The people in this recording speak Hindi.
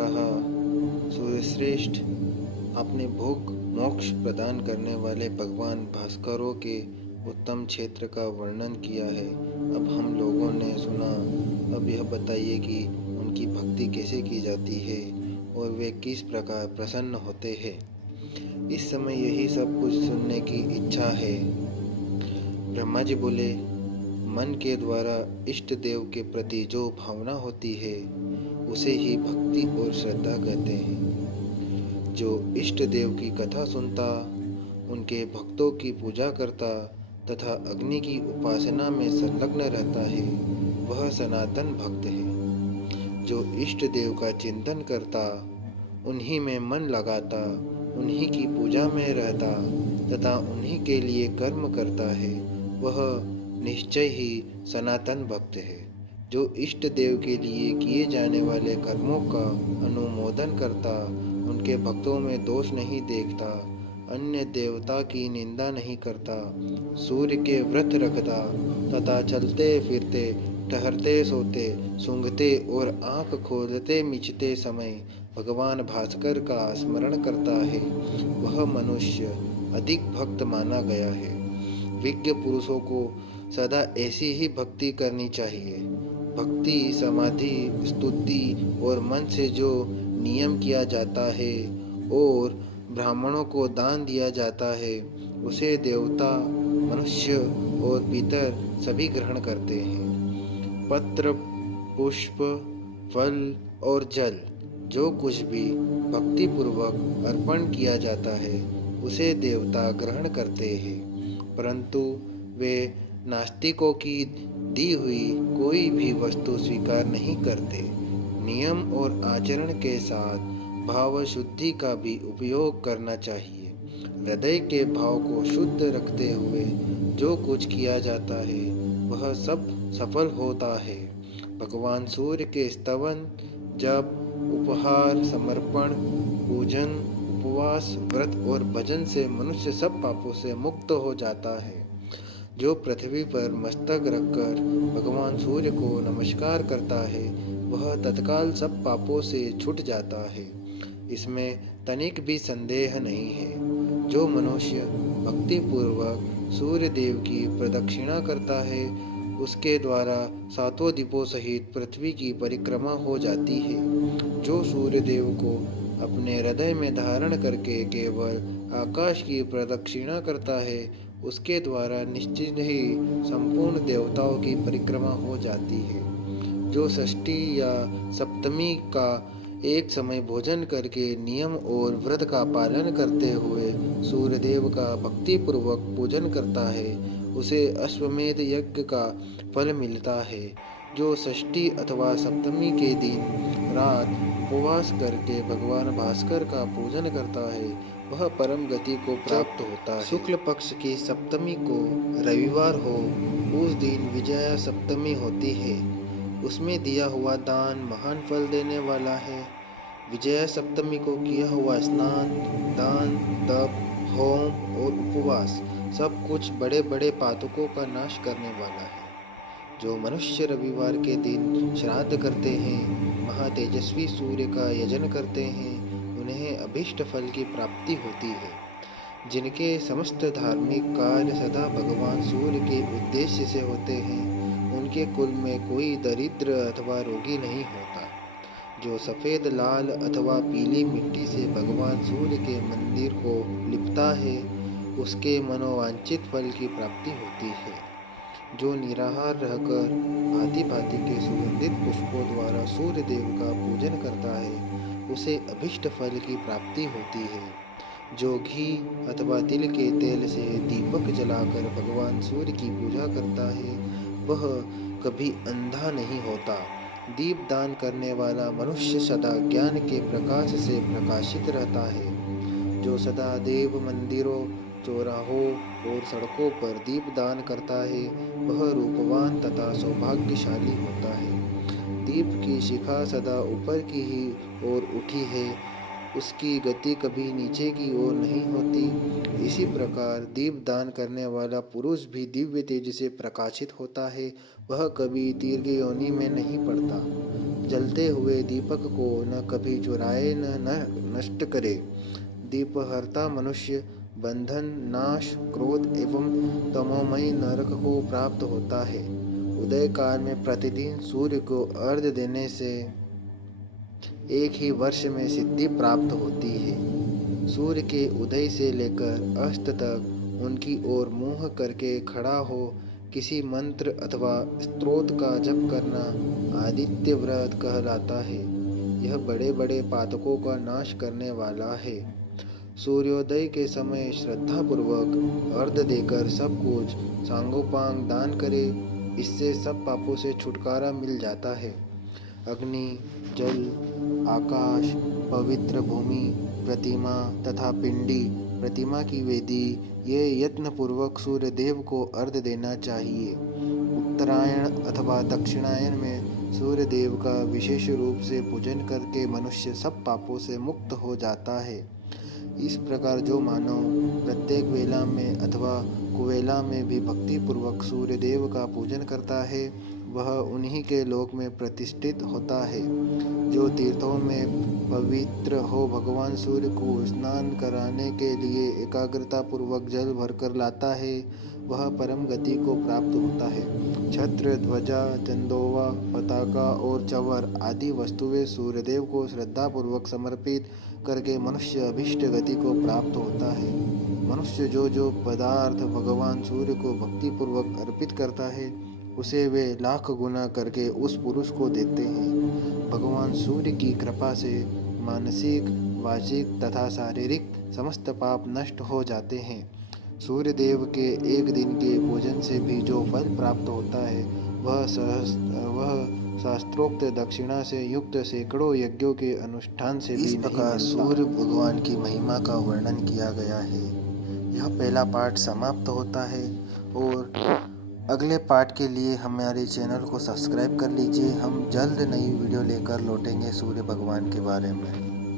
कहा, सूर्यश्रेष्ठ, आपने भोग मोक्ष प्रदान करने वाले भगवान भास्करों के उत्तम क्षेत्र का वर्णन किया है। अब हम लोगों ने सुना, अब यह बताइए कि उनकी भक्ति कैसे की जाती है और वे किस प्रकार प्रसन्न होते हैं। इस समय यही सब कुछ सुनने की इच्छा है। ब्रह्मा जी बोले, मन के द्वारा इष्ट देव के प्रति जो भावना होती है उसे ही भक्ति और श्रद्धा कहते हैं। जो इष्ट देव की कथा सुनता, उनके भक्तों की पूजा करता तथा अग्नि की उपासना में संलग्न रहता है, वह सनातन भक्त है। जो इष्ट देव का चिंतन करता, उन्हीं में मन लगाता, उन्हीं की पूजा में रहता तथा उन्हीं के लिए कर्म करता है, वह निश्चय ही सनातन भक्त है। जो इष्ट देव के लिए किए जाने वाले कर्मों का अनुमोदन करता, उनके भक्तों में दोष नहीं देखता, अन्य देवता की निंदा नहीं करता, सूर्य के व्रत रखता तथा चलते फिरते, ठहरते सोते, सूंघते और आँख खोलते मिचते समय भगवान भास्कर का स्मरण करता है, वह मनुष्य अधिक भक्त माना गया है। विज्ञ पुरुषों को सदा ऐसी ही भक्ति करनी चाहिए। भक्ति, समाधि, स्तुति और मन से जो नियम किया जाता है और ब्राह्मणों को दान दिया जाता है, उसे देवता, मनुष्य और पितर सभी ग्रहण करते हैं। पत्र, पुष्प, फल और जल, जो कुछ भी भक्तिपूर्वक अर्पण किया जाता है, उसे देवता ग्रहण करते हैं, परंतु वे नास्तिकों की दी हुई कोई भी वस्तु स्वीकार नहीं करते। नियम और आचरण के साथ भाव शुद्धि का भी उपयोग करना चाहिए। हृदय के भाव को शुद्ध रखते हुए जो कुछ किया जाता है, वह सब सफल होता है। भगवान सूर्य के स्तवन, जप, उपहार, समर्पण, पूजन, उपवास, व्रत और भजन से मनुष्य सब पापों से मुक्त हो जाता है। जो पृथ्वी पर मस्तक रखकर भगवान सूर्य को नमस्कार करता है, वह तत्काल सब पापों से छूट जाता है। इसमें तनिक भी संदेह नहीं है। जो मनुष्य भक्तिपूर्वक सूर्य देव की प्रदक्षिणा करता है, उसके द्वारा सातों दीपों सहित पृथ्वी की परिक्रमा हो जाती है। जो सूर्य देव को अपने हृदय में धारण करके केवल आकाश की प्रदक्षिणा करता है, उसके द्वारा निश्चित ही संपूर्ण देवताओं की परिक्रमा हो जाती है। जो षष्ठी या सप्तमी का एक समय भोजन करके नियम और व्रत का पालन करते हुए सूर्यदेव का भक्तिपूर्वक पूजन करता है, उसे अश्वमेध यज्ञ का फल मिलता है। जो षष्ठी अथवा सप्तमी के दिन रात उपवास करके भगवान भास्कर का पूजन करता है, वह परम गति को प्राप्त होता है। शुक्ल पक्ष की सप्तमी को रविवार हो, उस दिन विजया सप्तमी होती है। उसमें दिया हुआ दान महान फल देने वाला है। विजया सप्तमी को किया हुआ स्नान, दान, तप, होम और उपवास सब कुछ बड़े बड़े पातकों का नाश करने वाला है। जो मनुष्य रविवार के दिन श्राद्ध करते हैं, महातेजस्वी सूर्य का यजन करते हैं, उन्हें अभीष्ट फल की प्राप्ति होती है। जिनके समस्त धार्मिक कार्य सदा भगवान सूर्य के उद्देश्य से होते हैं, उनके कुल में कोई दरिद्र अथवा रोगी नहीं होता। जो सफ़ेद, लाल अथवा पीली मिट्टी से भगवान सूर्य के मंदिर को लिपता है, उसके मनोवांछित फल की प्राप्ति होती है। जो निराहार रहकर भांति भांति के सुगंधित पुष्पों द्वारा सूर्य देव का पूजन करता है, उसे अभिष्ट फल की प्राप्ति होती है। जो घी अथवा तिल के तेल से दीपक जलाकर भगवान सूर्य की पूजा करता है, वह कभी अंधा नहीं होता। दीप दान करने वाला मनुष्य सदा ज्ञान के प्रकाश से प्रकाशित रहता है। जो सदा देव मंदिरों, चौराहों और सड़कों पर दीप दान करता है, वह रूपवान तथा सौभाग्यशाली होता है। दीप की शिखा सदा ऊपर की ही ओर उठी है, उसकी गति कभी नीचे की ओर नहीं होती। इसी प्रकार दीप दान करने वाला पुरुष भी दिव्य तेज से प्रकाशित होता है, वह कभी दीर्घ योनि में नहीं पड़ता। जलते हुए दीपक को न कभी चुराए न नष्ट करे। दीपहर्ता मनुष्य बंधन, नाश, क्रोध एवं तमोमयी नरक को प्राप्त होता है। उदय काल में प्रतिदिन सूर्य को अर्घ्य देने से एक ही वर्ष में सिद्धि प्राप्त होती है। सूर्य के उदय से लेकर अस्त तक उनकी ओर मुंह करके खड़ा हो किसी मंत्र अथवा स्तोत्र का जप करना आदित्य व्रत कहलाता है। यह बड़े बड़े पातकों का नाश करने वाला है। सूर्योदय के समय श्रद्धापूर्वक अर्घ्य देकर सब कुछ सांगोपांग दान करे, इससे सब पापों से छुटकारा मिल जाता है। अग्नि, जल, आकाश, पवित्र भूमि, प्रतिमा तथा पिंडी, प्रतिमा की वेदी, ये यत्नपूर्वक सूर्यदेव को अर्घ्य देना चाहिए। उत्तरायण अथवा दक्षिणायन में सूर्यदेव का विशेष रूप से पूजन करके मनुष्य सब पापों से मुक्त हो जाता है। इस प्रकार जो मानव प्रत्येक वेला में अथवा कुवेला में भी भक्तिपूर्वक सूर्यदेव का पूजन करता है, वह उन्हीं के लोक में प्रतिष्ठित होता है। जो तीर्थों में पवित्र हो भगवान सूर्य को स्नान कराने के लिए एकाग्रता पूर्वक जल भरकर लाता है, वह परम गति को प्राप्त होता है। छत्र, ध्वजा, चंदोवा, पताका और चवर आदि वस्तुएं सूर्यदेव को श्रद्धापूर्वक समर्पित करके मनुष्य अभीष्ट गति को प्राप्त होता है। मनुष्य जो पदार्थ भगवान सूर्य को भक्तिपूर्वक अर्पित करता है, उसे वे लाख गुना करके उस पुरुष को देते हैं। भगवान सूर्य की कृपा से मानसिक, वाचिक तथा शारीरिक समस्त पाप नष्ट हो जाते हैं। सूर्यदेव के एक दिन के पूजन से भी जो फल प्राप्त होता है, वह शास्त्रोक्त दक्षिणा से युक्त सैकड़ों यज्ञों के अनुष्ठान से भी इस प्रकार सूर्य भगवान की महिमा का वर्णन किया गया है। यह पहला पाठ समाप्त होता है और अगले पार्ट के लिए हमारे चैनल को सब्सक्राइब कर लीजिए। हम जल्द नई वीडियो लेकर लौटेंगे सूर्य भगवान के बारे में।